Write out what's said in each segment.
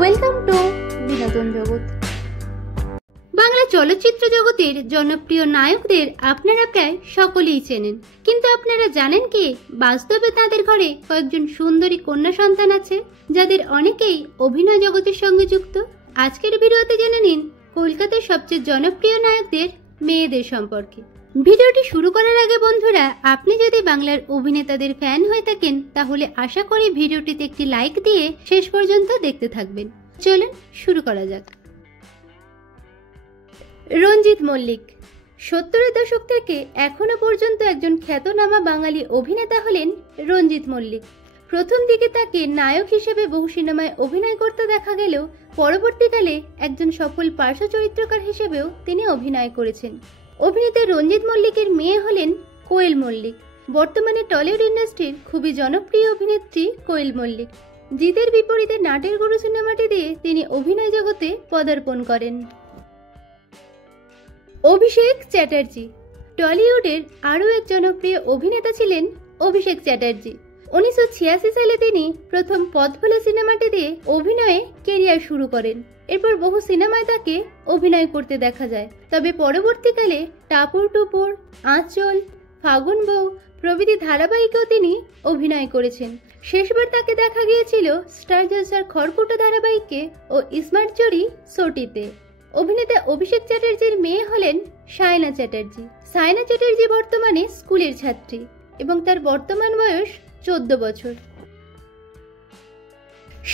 Welcome to বিনোদন জগৎ। বাংলা চলচ্চিত্র জগতের জনপ্রিয় নায়কদের আপনারা প্রায় সকলেই চেনেন, কিন্তু আপনারা জানেন কি বাস্তবে তাদের ঘরে কয়েকজন সুন্দরী কন্যা সন্তান আছে, যাদের অনেকেই অভিনয় জগতের সঙ্গে যুক্ত। আজকের ভিডিওতে জেনে নিন কলকাতার সবচেয়ে জনপ্রিয় নায়কদের মেয়েদের সম্পর্কে। ভিডিওটি শুরু করার আগে বন্ধুরা, আপনি যদি বাংলার অভিনেতাদের ফ্যান হয়ে থাকেন তাহলে আশা করি ভিডিওটিতে একটি লাইক দিয়ে শেষ পর্যন্ত দেখতে থাকবেন। চলুন শুরু করা যাক। রঞ্জিত মল্লিক 70-এর দশক থেকে এখনো পর্যন্ত একজন খ্যাতনামা বাঙালি অভিনেতা হলেন রঞ্জিত মল্লিক। প্রথম দিকে তাকে নায়ক হিসেবে বহু সিনেমায় অভিনয় করতে দেখা গেলেও পরবর্তীকালে একজন সফল পার্শ্ব চরিত্রকার হিসেবেও তিনি অভিনয় করেছেন। অভিনেতা রঞ্জিত মল্লিকের মেয়ে হলেন কোয়েল মল্লিক। বর্তমানে টলিউড ইন্ডাস্ট্রির খুবই জনপ্রিয় অভিনেত্রী কোয়েল মল্লিক। জিতের বিপরীতে নাটের গুরু সিনেমাটি দিয়ে তিনি অভিনয় জগতে পদার্পণ করেন। অভিষেক চ্যাটার্জি টলিউডের আরও এক জনপ্রিয় অভিনেতা ছিলেন অভিষেক চ্যাটার্জি। 1986 সালে তিনি প্রথম পথ ভোলা সিনেমাটি দিয়ে অভিনয়ে কেরিয়ার শুরু করেন। এরপর বহু সিনেমায় তাকে অভিনয় করতে দেখা যায়, তবে পরবর্তীকালে টাপুর টুপুর, আঁচল, ফাগুন বউ প্রভৃতি ধারাবাহিকেও তিনি অভিনয় করেছেন। শেষবার তাকে দেখা গিয়েছিল স্টার জলসার খড়কুটো ধারাবাহিকে ও স্মার্ট জড়ি শোটিতে। অভিনেতা অভিষেক চ্যাটার্জির মেয়ে হলেন সায়না চ্যাটার্জি। সায়না চ্যাটার্জি বর্তমানে স্কুলের ছাত্রী এবং তার বর্তমান বয়স 14 বছর।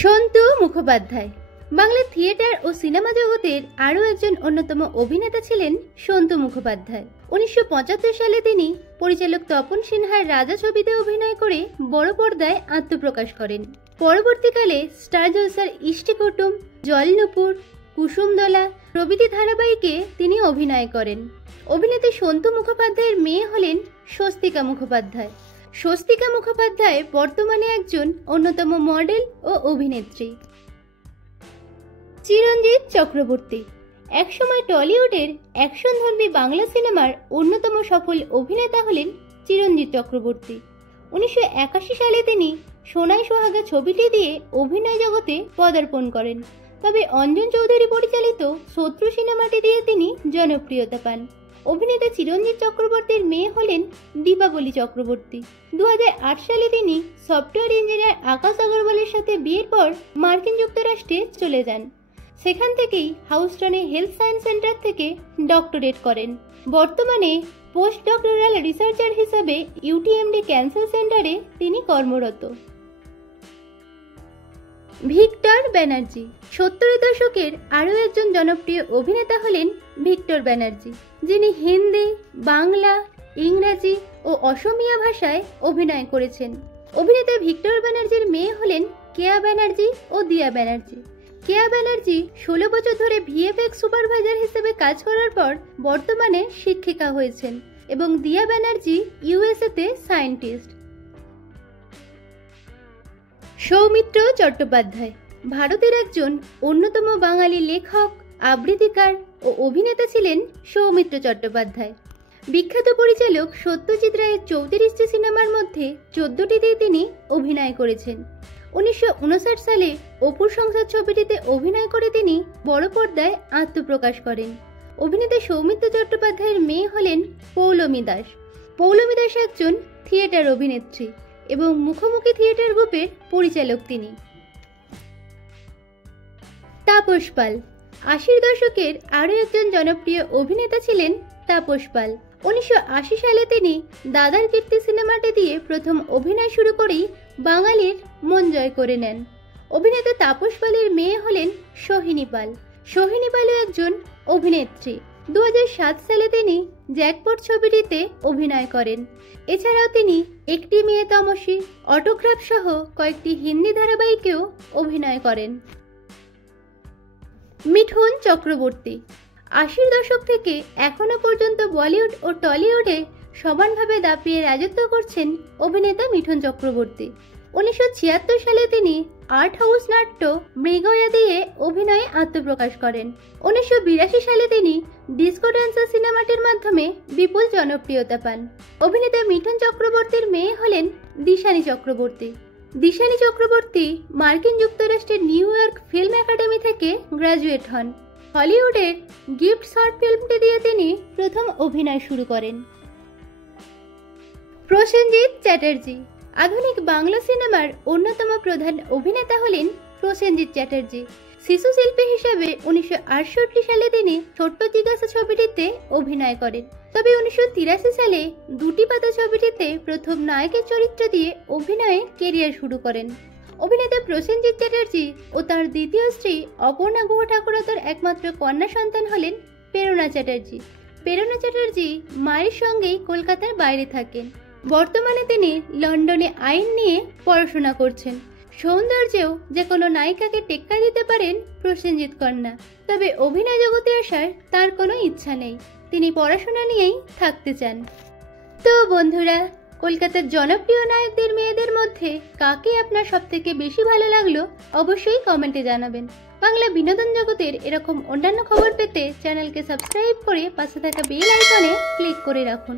সন্তু মুখোপাধ্যায় বাংলা থিয়েটার ও সিনেমা জগতের আরও একজন অন্যতম অভিনেতা ছিলেন সন্তু মুখোপাধ্যায়। 1975 সালে তিনি পরিচালক তপন সিনহার রাজা ছবিতে অভিনয় করে বড় পর্দায় আত্মপ্রকাশ করেন। পরবর্তীকালে স্টার জলসার ইষ্টি কুটুম, জলনুপুর, কুসুমদলা প্রভৃতি ধারাবাহিকে তিনি অভিনয় করেন। অভিনেত্রী সন্তু মুখোপাধ্যায়ের মেয়ে হলেন স্বস্তিকা মুখোপাধ্যায়। স্বস্তিকা মুখোপাধ্যায় বর্তমানে একজন অন্যতম মডেল ও অভিনেত্রী। চিরঞ্জিত চক্রবর্তী একসময় টলিউডের অ্যাকশনধর্মী বাংলা সিনেমার অন্যতম সফল অভিনেতা হলেন চিরঞ্জিত চক্রবর্তী। 1981 সালে তিনি সোনাই সোহাগা ছবিটি দিয়ে অভিনয় জগতে পদার্পণ করেন, তবে অঞ্জন চৌধুরী পরিচালিত শত্রু সিনেমাটি দিয়ে তিনি জনপ্রিয়তা পান। অভিনেতা চিরঞ্জিত চক্রবর্তীর মেয়ে হলেন দীপাবলি চক্রবর্তী। 2008 সালে তিনি সফটওয়্যার ইঞ্জিনিয়ার আকাশ আগরওয়ালের সাথে বিয়ের পর মার্কিন যুক্তরাষ্ট্রে চলে যান। সেখান থেকেই হাউস্টনে হেলথ সায়েন্স সেন্টার থেকে ডক্টরেট করেন। বর্তমানে পোস্ট ডক্টরাল রিসার্চার হিসাবে ইউটিএমডি ক্যান্সার সেন্টারে তিনি কর্মরত। ভিক্টর ব্যানার্জি 70-এর দশকের আরও একজন জনপ্রিয় অভিনেতা হলেন ভিক্টর ব্যানার্জি, যিনি হিন্দি, বাংলা, ইংরাজি ও অসমিয়া ভাষায় অভিনয় করেছেন। অভিনেতা ভিক্টর ব্যানার্জির মেয়ে হলেন কেয়া ব্যানার্জি ও দিয়া ব্যানার্জি। কেয়া ব্যানার্জি 16 বছর ধরে ভিএফএক্স সুপারভাইজার হিসেবে কাজ করার পর বর্তমানে শিক্ষিকা হয়েছেন এবং দিয়া ব্যানার্জি ইউএসএতে সায়েন্টিস্ট। সৌমিত্র চট্টোপাধ্যায় ভারতের একজন অন্যতম বাঙালি লেখক, আবৃত্তিকার ও অভিনেতা ছিলেন সৌমিত্র চট্টোপাধ্যায়। বিখ্যাত পরিচালক সত্যজিৎ রায়ের 34টি সিনেমার মধ্যে 14টিতে তিনি অভিনয় করেছেন। 1959 সালে অপুর সংসার ছবিটিতে অভিনয় করে তিনি বড় পর্দায় আত্মপ্রকাশ করেন। অভিনেতা সৌমিত্র চট্টোপাধ্যায়ের মেয়ে হলেন পৌলমী দাস। পৌলমী দাস একজন থিয়েটার অভিনেত্রী এবং মুখোমুখি থিয়েটার গ্রুপের পরিচালক তিনি। তাপস পাল 80-র দশকের আরও একজন জনপ্রিয় অভিনেতা ছিলেন তাপস পাল। 1980 সালে তিনি দাদার কীর্তি সিনেমাটি দিয়ে প্রথম অভিনয় শুরু করেই বাঙালির মন জয় করে নেন। অভিনেতা তাপস পালের মেয়ে হলেন সোহিনী পাল। সোহিনী পালও একজন অভিনেত্রী। 2007 সালে তিনি জ্যাকপট ছবিটিতে অভিনয় করেন। এছাড়াও তিনি একটি মেয়ে তমসী, অটোগ্রাফ সহ কয়েকটি হিন্দি ধারাবাহিকেও অভিনয় করেন। মিঠুন চক্রবর্তী 80-র দশক থেকে এখনো পর্যন্ত বলিউড ও টলিউডে সমানভাবে দাপিয়ে রাজত্ব করছেন অভিনেতা মিঠুন চক্রবর্তী। 1976 সালে তিনি আর্ট হাউস নাট্য মৃগয়া দিয়ে অভিনয়ে আত্মপ্রকাশ করেন। 1982 সালে তিনি ডিস্কো ড্যান্সার সিনেমাটির মাধ্যমে বিপুল জনপ্রিয়তা পান। অভিনেতা মিঠুন চক্রবর্তীর মেয়ে হলেন দিশানি চক্রবর্তী। দিশানি চক্রবর্তী মার্কিন যুক্তরাষ্ট্রের নিউ ইয়র্ক ফিল্ম একাডেমি থেকে গ্রাজুয়েট হন। হলিউডের গিফট শর্ট ফিল্মটি দিয়ে তিনি প্রথম অভিনয় শুরু করেন। প্রসেনজিৎ চ্যাটার্জি। আধুনিক বাংলা সিনেমার অন্যতম প্রধান অভিনেতা হলেন প্রসেনজিৎ চ্যাটার্জি। শিশু শিল্পী হিসেবে 1968 সালে তিনি ছোট্ট জিজ্ঞাসা ছবিটিতে অভিনয় করেন। তবে 1983 সালে দুটি পাতা ছবিটিতে প্রথম নায়কের চরিত্র দিয়ে অভিনয়ে কেরিয়ার শুরু করেন। অভিনেতা প্রসেনজিৎ চ্যাটার্জি ও তার দ্বিতীয় স্ত্রী অপর্ণা গুহ ঠাকুরতার একমাত্র কন্যা সন্তান হলেন প্রেরণা চ্যাটার্জি। প্রেরণা চ্যাটার্জি মায়ের সঙ্গেই কলকাতার বাইরে থাকেন। বর্তমানে তিনি লন্ডনে আইন নিয়ে পড়াশোনা করছেন। সৌন্দর্যেও যে কোনো নায়িকাকে টেক্কা দিতে পারেন প্রসেনজিৎ কন্যা। তবে অভিনয় জগতে আসার তার কোনো ইচ্ছা নেই, তিনি পড়াশোনা নিয়েই থাকতে চান। তো বন্ধুরা, কলকাতার জনপ্রিয় নায়কদের মেয়েদের মধ্যে কাকে আপনার সবথেকে বেশি ভালো লাগলো অবশ্যই কমেন্টে জানাবেন। বাংলা বিনোদন জগতের এরকম অন্যান্য খবর পেতে চ্যানেলকে সাবস্ক্রাইব করে পাশে থাকা বেল আইকনে ক্লিক করে রাখুন।